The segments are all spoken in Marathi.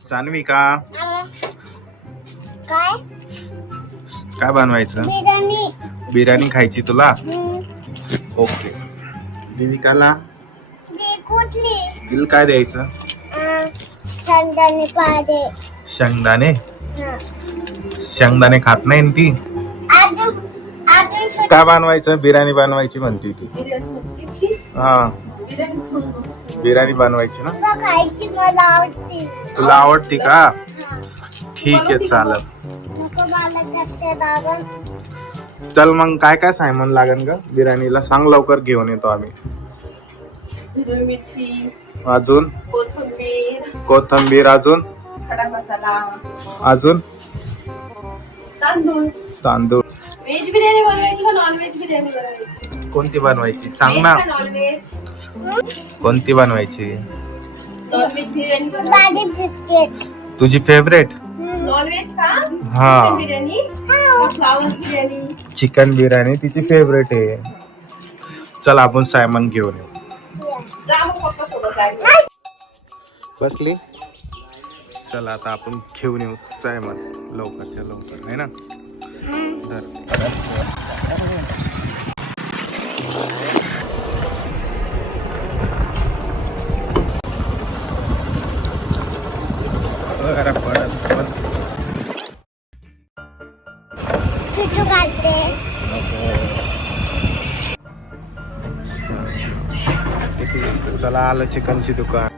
सान्विका काय काय बनवायचं? बिर्याणी बिर्याणी खायची तुला? ओके. देविकाला कुठली तिला काय द्यायचं? शेंगदाणे पाडे शेंगदाणे. शेंगदाणे खात नाही ना ती. अजून अजून काय बनवायचं? बिर्याणी बनवायची म्हणते ती. हा बिर्याणी बनवायची ना. सुद्धा खायची मला आवडते. तुला आवडती का? ठीक आहे चालेल. नको मला चटके दाबून. चल मग काय काय सामान लागेल ग बिर्याणीला सांग लवकर घेऊन येतो आम्ही. हिरवी मिरची, अजून कोथिंबीर अजून खडा मसाला, अजून तांदूळ. तांदूळ. व्हेज बिर्याणी बनवायची का नॉन व्हेज बिर्याणी बनवायची? कोणती बनवायची सांग ना. Non veg? कोणती बनवायची? नॉन व्हेज बिर्याणी बाडी बिस्किट तुझी फेवरेट? नॉन व्हेज का? हा. चिकन बिर्याणी का फ्लावर बिर्याणी? चिकन बिर्याणी तिची फेवरेट आहे. चल आपण सामान घेऊन येऊ. जा मग पप्पा सोबत आहे. बसली. चल आता आपण घेऊन येऊ सामान लवकरच्या लवकर आहे ना. किटू काढते. चला आलं चिकनची दुकान.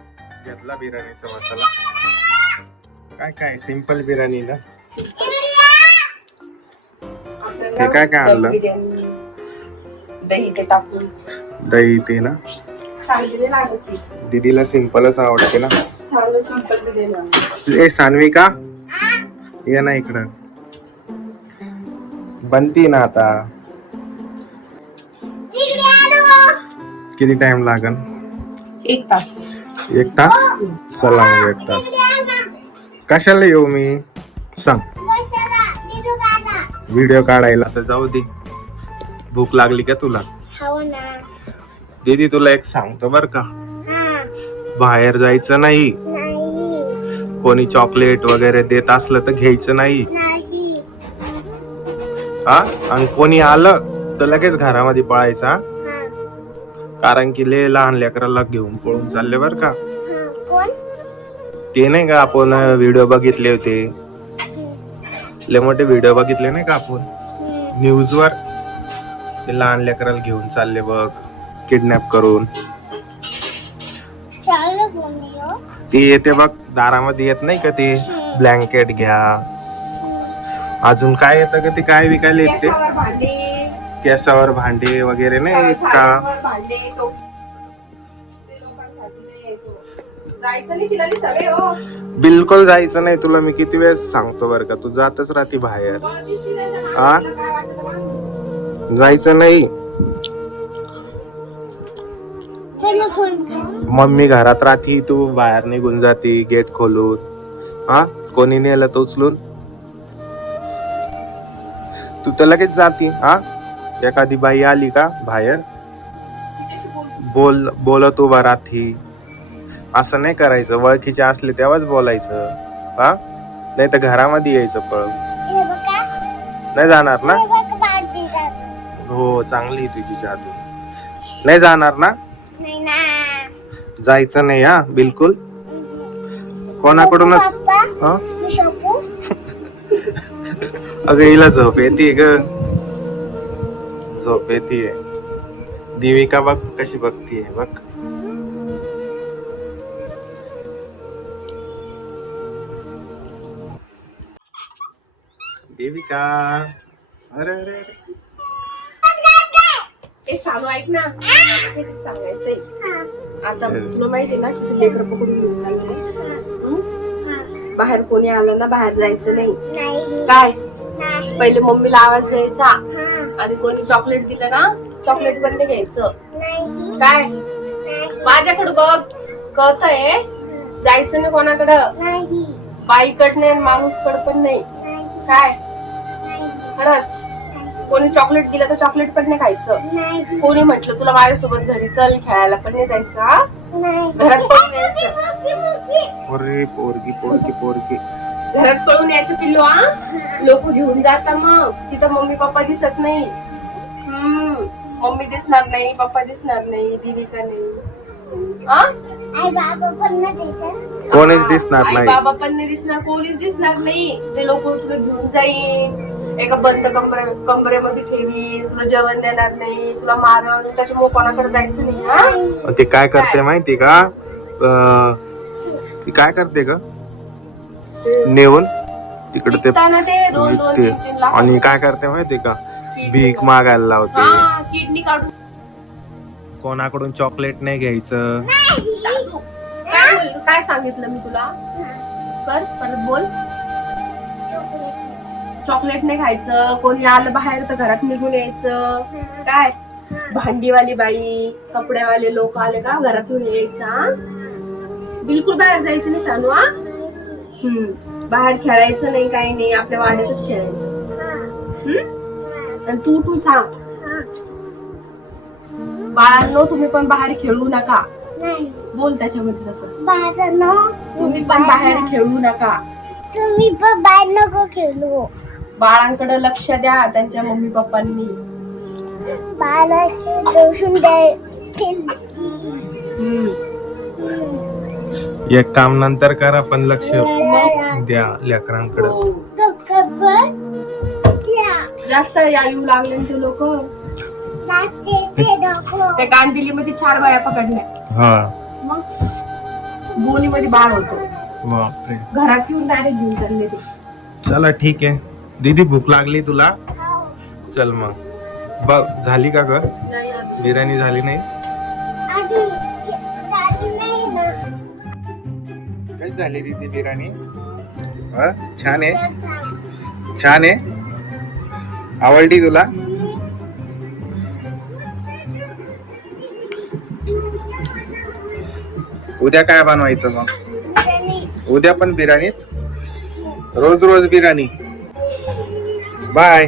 घेतला बिर्याणीचा मसाला. काय काय सिंपल बिर्याणी ना. आपल्याला काय काय आणलं? बिर्याणी, दही ते टाकून दही ते ना. चांगली लागत ती. दीदीला सिंपलच आवडते ना. चांगलं सिंपल बिर्याणी. ए सान्विका ये ना इकडं. बनती ना आता. इकडे आलो. किती टाइम लागल? 1 तास. 1 तास. चला मग 1 तास. कशाला येऊ मी सांग? बसायला किटू काढा. व्हिडिओ काढायला तर जाऊ दे. भूक लागली का तुला? खाऊ ना. दीदी तुला एक सांगतो बर का. हा बाहेर जायचं नाही. नाही कोणी चॉकलेट वगैरे देत असलं तर घ्यायचं नाही. नाही. हा आणि कोणी आलं तर लगेच घरामध्ये पळायचं हा? हा कारण की लय लहान लेकराला घेऊन पळून चालले बर का. हा कोण? ते नाही का आपण व्हिडिओ बघितले होते. लय मोठे व्हिडिओ बघितले नाही का आपण न्यूज वर. ते लहान लेकराला घेऊन चालले बघ किडनॅप करून. चालू कोणी हो? ते येते बघ दारामध्ये येत नाही का ते ब्लँकेट घ्या. अजून काय येतं का ते काय विकायला येते? गॅसावर भांडे, केसावर भांडे वगैरे नाही येत का? साडीवर भांडे, टोप. ते लोकांसाठी नाही येतो. जायचं नाही तिला ती सवय हो. बिलकुल जायचं नाही. तुला मी किती वेळेस सांगतो बर का. तू जातच राहते बाहेर. मला दिसली नाही तर हा? तिला काय वाटतं बा? जायचं नाही. चल कोण? मम्मी घरात राहती तू बाहेर निघून जाती गेट खोलून. हा कोणी नेलं तर उचलून. तू तर लगेच जाती. हा एखादी बाई आली का बाहेर तिच्याशी बोल. बोलत उभा राहती. असं नाही करायचं. ओळखीचे असले तेव्हाच बोलायचं. हा नाही तर घरामध्ये यायचं पळ. हे बघा. नाही जाणार ना? हे बघ बांधते जात. हो चांगली आहे तुझी जादू. नाही जाणार ना? नाही ना. जायचं नाही हा बिलकुल. कोणाकडूनच. पप्पा हा मी शोपू. अगं हिला झोप येते ग. झोप येते. देविका बघ कशी बघतीये बघ. देविका अरे अरे अरे. ए सानू ऐक ना. हे सांगायचंय. आता तुला माहितीये ना की लेकर पकडून घेऊन चालते. बाहेर कोणी आलं ना बाहेर जायचं नाही. नाही काय नाही. पहिले मम्मीला आवाज द्यायचा हा आणि कोणी चॉकलेट दिलं ना चॉकलेट बंद घ्यायचं. नाही काय नाही माझ्याकडं बघ कळतंय. जायचं नाही कोणाकडं. नाही बाईकडे नाही माणूस कड पण नाही. नाही काय नाही खरंच नाही. कोणी चॉकलेट दिलं तर चॉकलेट पण नाही खायचं. नाही. कोणी म्हटलं तुला माझ्यासोबत घरी चल खेळायला पण नाही जायचं हा? नाही. घरात पळून यायचं. अरे पोरगी पोरगी पोरगी. घरात पळून यायचं पिल्लू हा. लोक घेऊन जाता मग तिथं मम्मी पप्पा दिसत नाही. मम्मी दिसणार नाही, पप्पा दिसणार नाही, दीदी का नाही हा? आई बाबा पण नाही द्यायचं. कोणीच दिसणार आई नाही. बाबा पण नाही दिसणार, कोणीच दिसणार नाही. ते लोक तुला घेऊन जाईन, एका बंद कमरेमध्ये ठेवी, तुला जेवण देणार नाही, तुला मारण, त्याच्यामुळे कोणाकडे जायचं नाही हा. ते काय करते माहिती का? ती काय करते का? नेऊन तिकडे ते विकताना ते 2-2, 3-3 लाख आणि काय करते माहिती का? भीक मागायला लावते. हा, किडनी काढून. कोणाकडून चॉकलेट नाही घ्यायचं. दादू, काय सांगितलं मी तुला? कर परत बोल. चॉकलेट नाही खायचं, कोणी आलं बाहेर तर घरात निघून यायचं. काय भांडीवाली बाई, कपड्यावाले लोक आले का घरातून यायचं हा? बिलकुल बाहेर जायचं नाही सांगू हा. बाहेर खेळायचं नाही, काही नाही, आपल्या वाड्यातच खेळायचं. आणि तू तू सांग बाळांनो, तुम्ही पण बाहेर खेळू नका. नाही. बोल त्याच्यामध्ये तसं. बाळांनो, तुम्ही पण बाहेर खेळू नका. तुम्ही पण बाहेर नको खेळू. बाळांकडे लक्ष द्या त्यांच्या मम्मी पप्पांनी. बाळाचे दोषून द्या. एक काम नंतर करा पण लक्ष द्या लेकरांकडे. हो. जास्त येऊ लागले ना ते लोक. त्या गांधिलीमध्ये 4 बाया पकडल्या. हा मग गोणीमध्ये बाळ होतो. बापरे. घरात येऊन डायरेक्ट घेऊन चालले ते. चला ठीक आहे. दीदी भूक लागली तुला? चल मग बघ झाली का ग? नाही आज. बिर्याणी झाली नाही? काय झाली दीदी बिर्याणी? छान आहे. छान आहे. आवडली तुला? उद्या काय बनवायचं मग? उद्या पण बिर्याणीच? रोज रोज बिर्याणी? बाय.